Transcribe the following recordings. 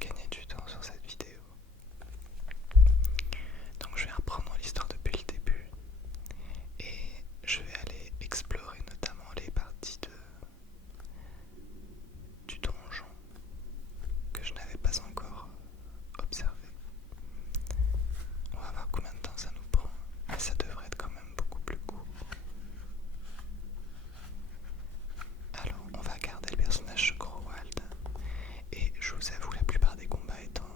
gagner du temps sur cette vidéo. Donc je vais reprendre l'histoire depuis le début et je vais aller explorer notamment les parties du donjon que je n'avais pas encore observé. On va voir combien de temps ça nous prend, mais ça devrait être quand même beaucoup plus court. Alors on va garder le personnage Growald et je vous avoue la plupart des combats étant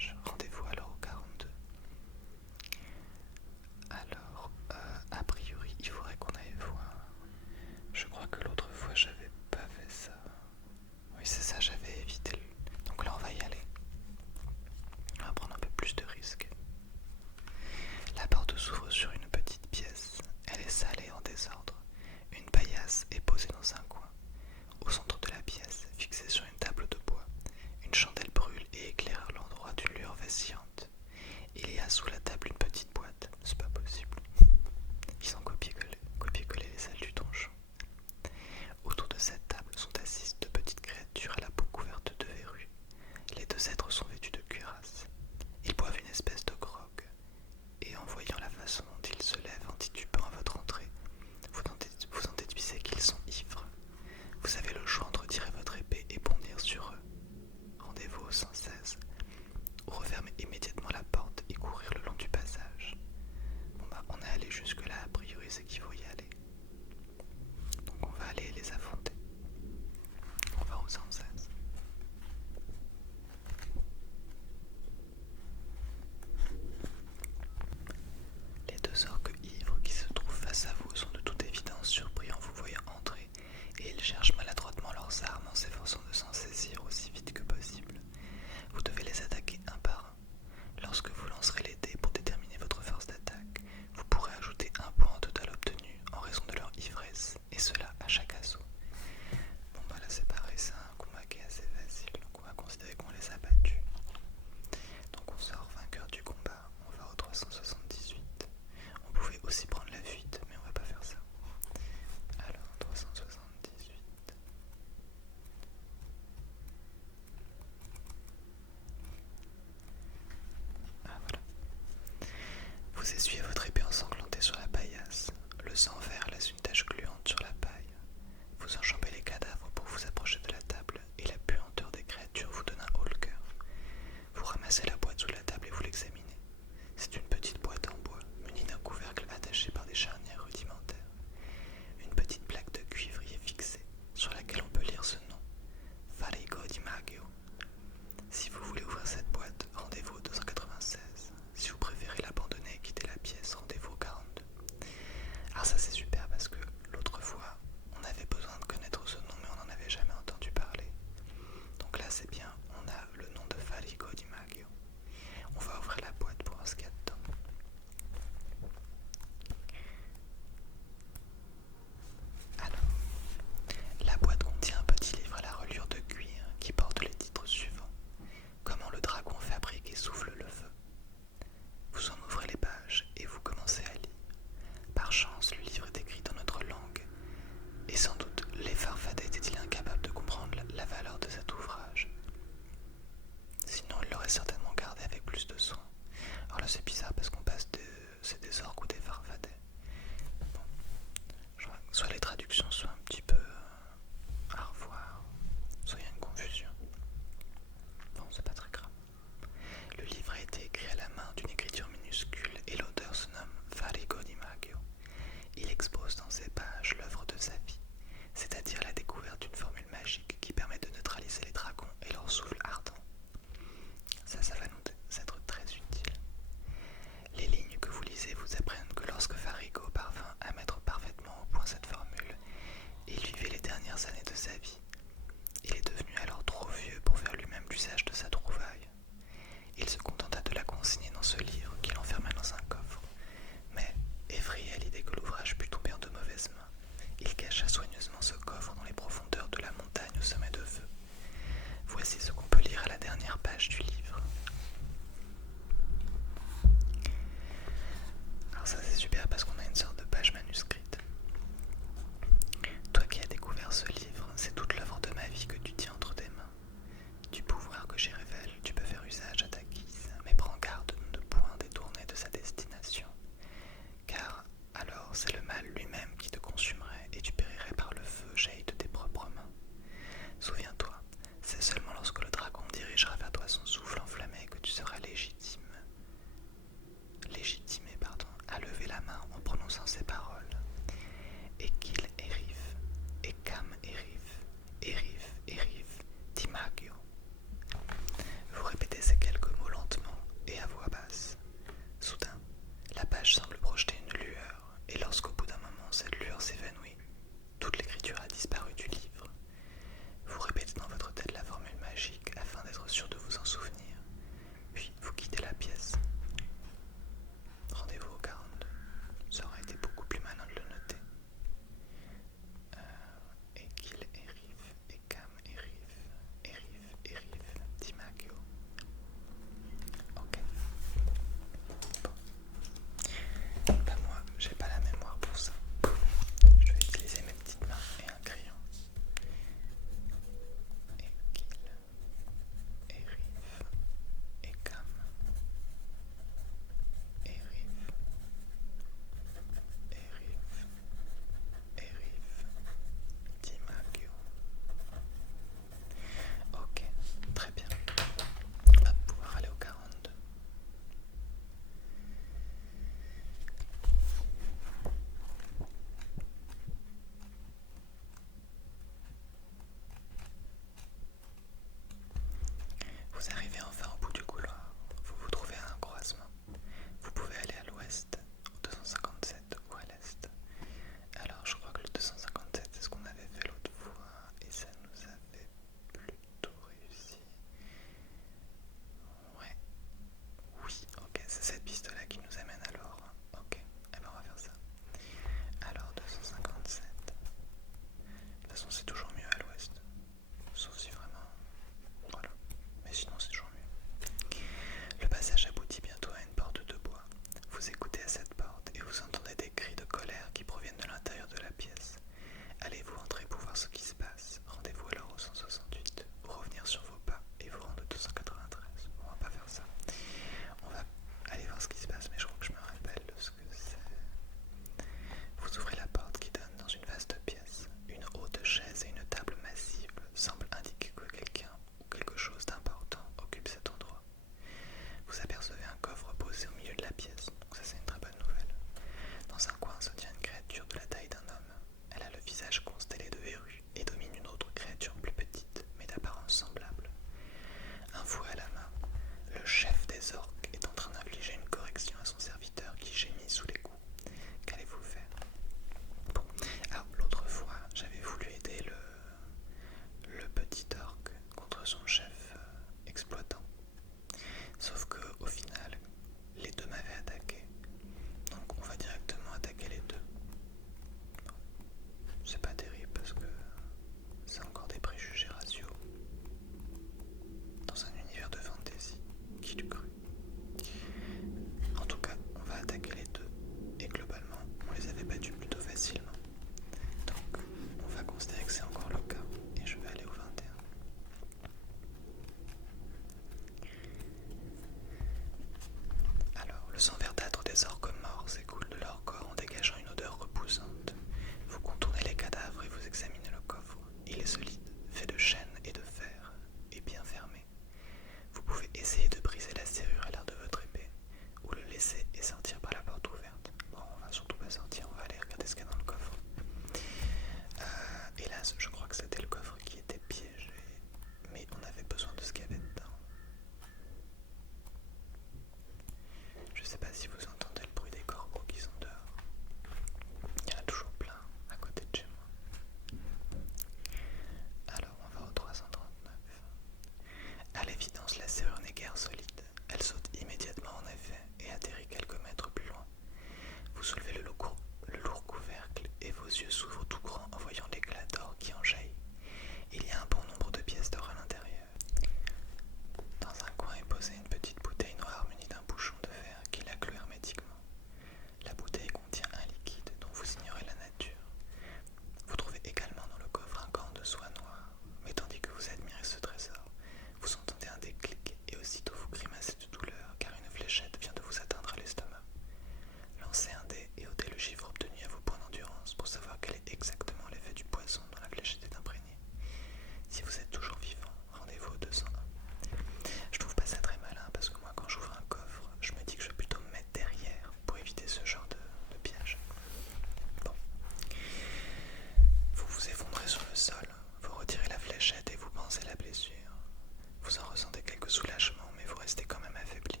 de soulagement, mais vous restez quand même affaibli.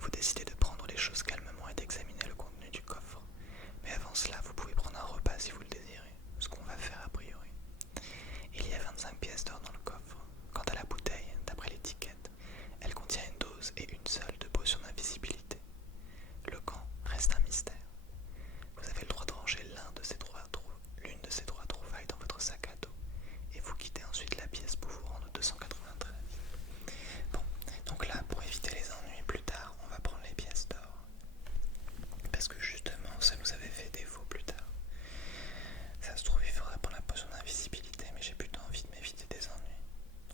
Vous décidez de prendre les choses calmement et d'examiner le contenu du coffre. Mais avant cela, vous pouvez prendre un repas si vous le désirez, ce qu'on va faire a priori. Il y a 25 pièces d'or dans le coffre. Quant à la bouteille, d'après l'étiquette, elle contient une dose et une seule de potion d'invisibilité. Le camp reste un mystère. Vous avez le droit de ranger l'une de ces trois trouvailles dans votre sac à dos et vous quittez ensuite la pièce pour vous rendre au 293. Bon, donc là, pour éviter les ennuis plus tard, on va prendre les pièces d'or. Parce que justement, ça nous avait fait défaut plus tard. Ça se trouve, il faudrait prendre la potion d'invisibilité, mais j'ai plutôt envie de m'éviter des ennuis.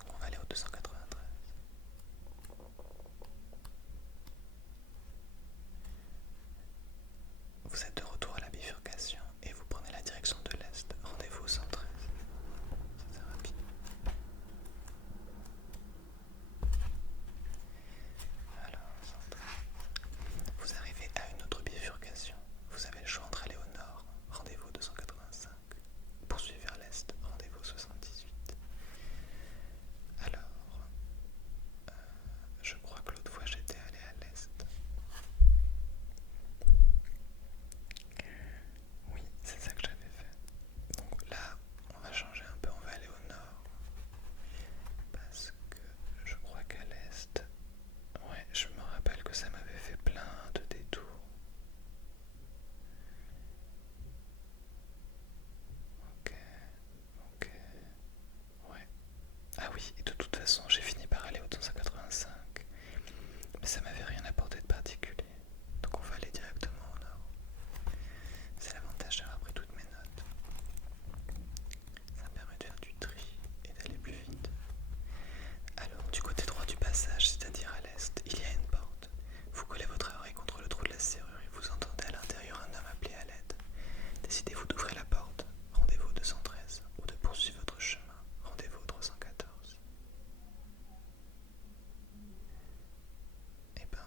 Donc on va aller au 293. Vous êtes de retour à la bifurcation et vous prenez la direction de l'Est. Rendez-vous au 113. C'est rapide. Alors, 113. Vous arrivez à une autre bifurcation. Vous avez le choix entre aller au nord, rendez-vous 285. Poursuivez vers l'Est, rendez-vous 78. Alors, je crois que l'autre fois j'étais allé à l'Est. Oui, c'est ça que j'avais fait. Donc là, on va changer un peu, on va aller au nord. Parce que je crois qu'à l'Est, ouais, je me rappelle que ça m'avait fait plein de détours. Ok, ok, ouais. Ah oui, et de toute façon, j'ai fini par aller au 285. Mais ça m'avait rien apporté de particulier. Donc on va aller directement au nord. C'est l'avantage d'avoir pris toutes mes notes. Ça me permet de faire du tri et d'aller plus vite. Alors, du côté droit du passage, c'est-à-dire à l'est, il y a une porte. Vous collez votre oreille contre le trou de la serrure et vous entendez à l'intérieur un homme appeler à l'aide. Décidez-vous d'ouvrir la porte, rendez-vous au 213, ou de poursuivre votre chemin, rendez-vous au 314. Eh ben,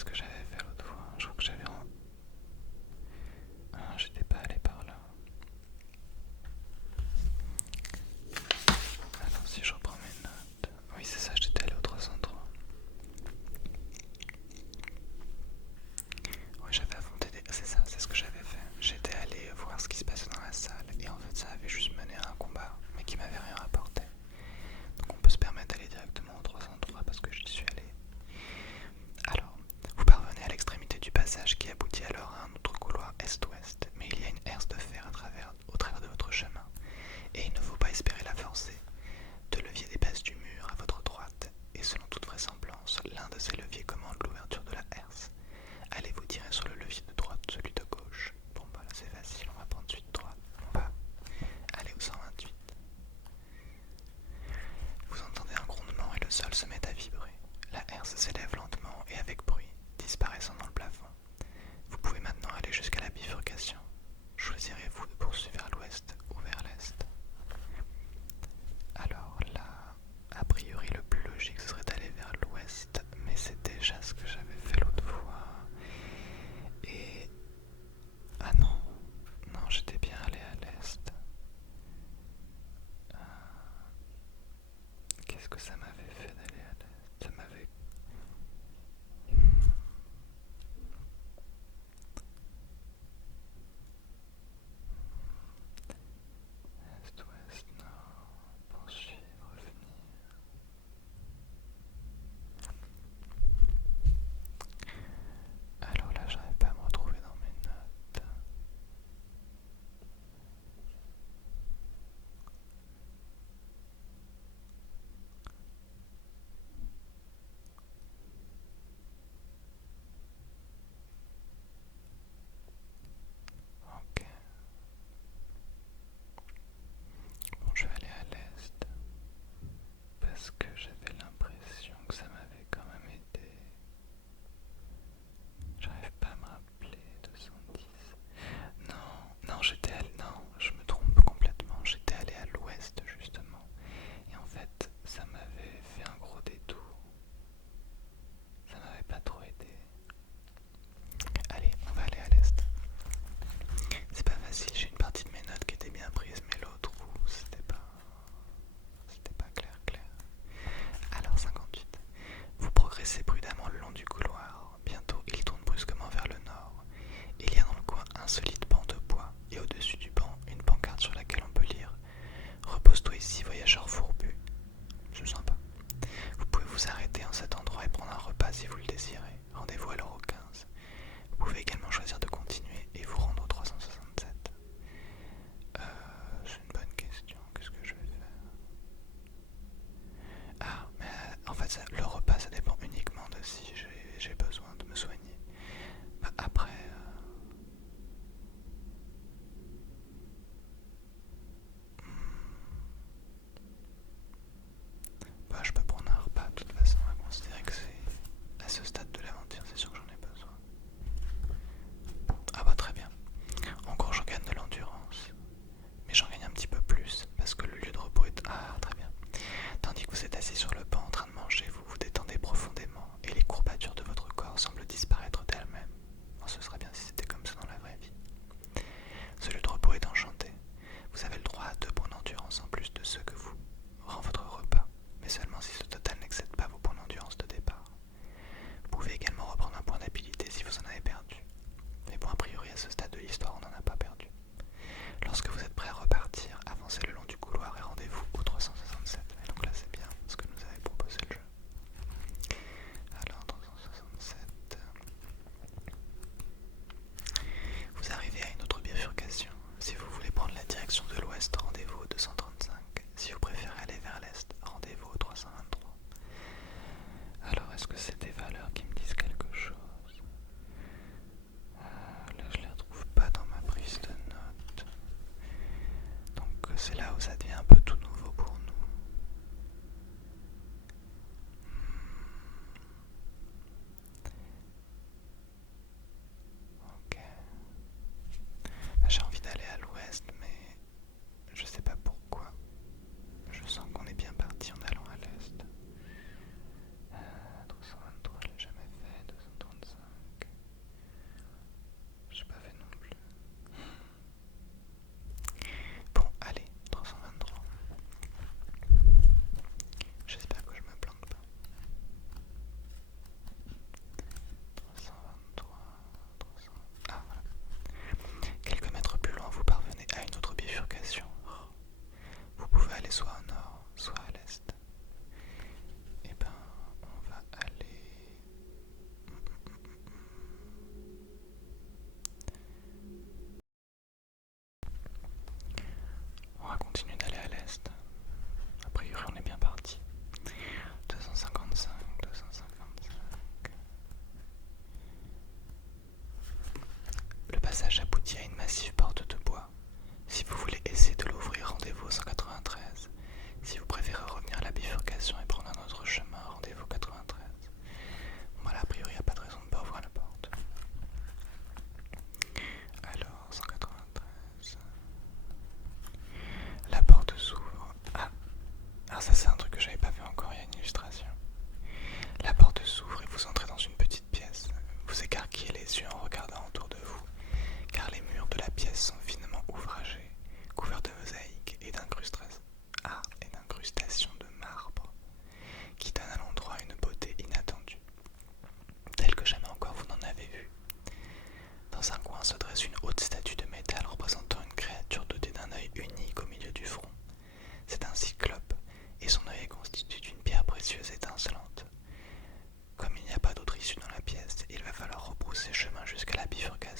qu'est-ce que j'avais fait l'autre fois? Je crois que j'avais... Ah, j'étais pas allé par là. Alors si je reprends mes notes... Oui c'est ça, j'étais allé au 303. Oui j'avais affronté des... C'est ça, c'est ce que j'avais fait. J'étais allé voir ce qui se passait dans la salle et en fait ça avait juste mené à un combat mais qui m'avait rien rapporté. Donc on peut se permettre d'aller directement au 303 parce que j'y suis allé. Alors, vous parvenez à l'extrémité du passage qui aboutit alors à un autre couloir est-ouest, mais il y a une herse de fer au travers de votre chemin, et il ne faut pas espérer la forcer. Deux leviers dépassent du mur à votre droite, et selon toute vraisemblance, l'un de ces leviers commande l'ouverture de la herse. Allez-vous tirer sur le levier de droite ou celui de gauche? Bon bah là c'est facile, on va prendre celui de droite. On va aller au 128. Vous entendez un grondement et le sol se met à vibrer. La herse s'élève lentement et avec bruit, disparaissant dans le plafond. Vous pouvez maintenant aller jusqu'à la bifurcation. Choisirez-vous de poursuivre vers l'ouest ou vers l'est? Alors là, a priori le plus logique ce serait d'aller vers l'ouest, mais c'est déjà ce que j'avais fait l'autre fois. Et... Ah non, non j'étais bien allé à l'est. Qu'est-ce que ça m'avait fait d'aller à l'est? Ça m'avait... Est, ouest, nord, poursuivre, revenir. Alors là, j'arrive pas à me retrouver dans mes notes.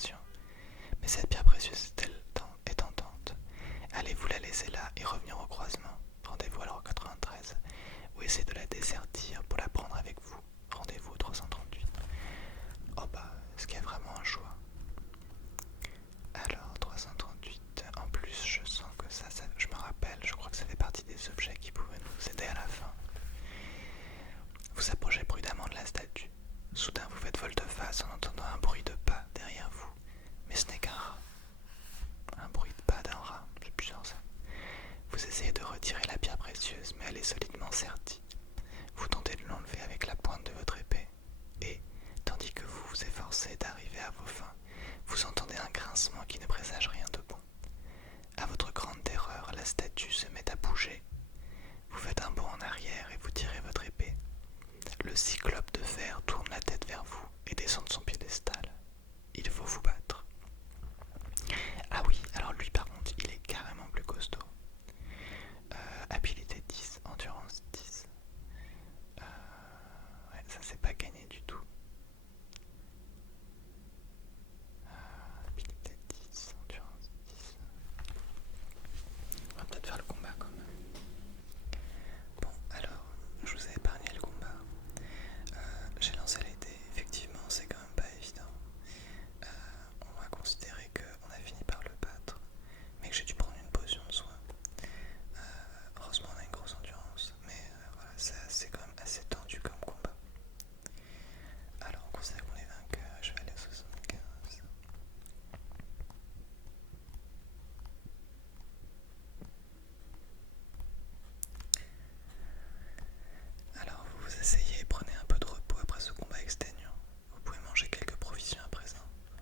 l'impression. Mais cette pierre précieuse est tentante. Allez-vous la laisser là et revenir au croisement? Rendez-vous alors au 93, ou essayez de la dessertir pour la prendre avec vous. Rendez-vous au 338. Oh bah, est-ce qu'il y a vraiment un choix? Alors, 338, en plus je sens que ça, je me rappelle, je crois que ça fait partie des objets qui pouvaient nous aider à la fin. Vous approchez prudemment de la statue. Soudain, vous faites volte-face en entendant un bruit de pas derrière vous. Mais ce n'est qu'un rat. Un bruit de pas d'un rat, c'est bizarre ça. Vous essayez de retirer la pierre précieuse, mais elle est solidement sertie. Vous tentez de l'enlever avec la pointe de votre épée. Et, tandis que vous vous efforcez d'arriver à vos fins, vous entendez un grincement qui ne présage rien de bon. À votre grande terreur, la statue se met à bouger. Vous faites un bond en arrière et vous tirez votre épée. Le cyclope de fer tourne la tête vers vous et descend de son piédestal. Il faut vous battre. Ah oui, alors lui par contre, il est carrément plus costaud. Habilité 10, endurance 10. Ouais, ça c'est pas gagné du tout. Habilité 10, endurance 10. On va peut-être faire le combat quand même. Bon, alors, je vous ai épargné le combat. J'ai lancé les dés, effectivement c'est quand même pas évident. On va considérer qu'on a fini par le battre, mais que j'ai dû prendre une potion de soin. Heureusement on a une grosse endurance, mais voilà, c'est quand même assez tendu comme combat. Alors on considère qu'on est vainqueur, je vais aller à 75. Alors vous essayez, prenez un peu de repos après ce combat exténuant. Vous pouvez manger quelques provisions à présent.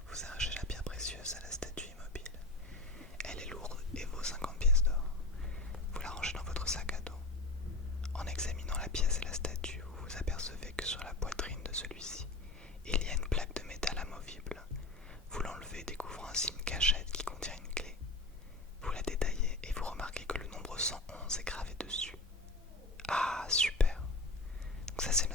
Vous arrachez la pierre précieuse à la statue immobile. Elle est lourde et vaut 50 pièces d'or. Vous la rangez dans votre sac à dos. En examinant la pièce et la statue, vous vous apercevez que sur la poitrine de celui-ci, il y a une plaque de métal amovible. Vous l'enlevez, découvrant ainsi une cachette qui contient une clé. Vous la détaillez et vous remarquez que le nombre 111 est gravé dessus. Ah, super! Donc ça c'est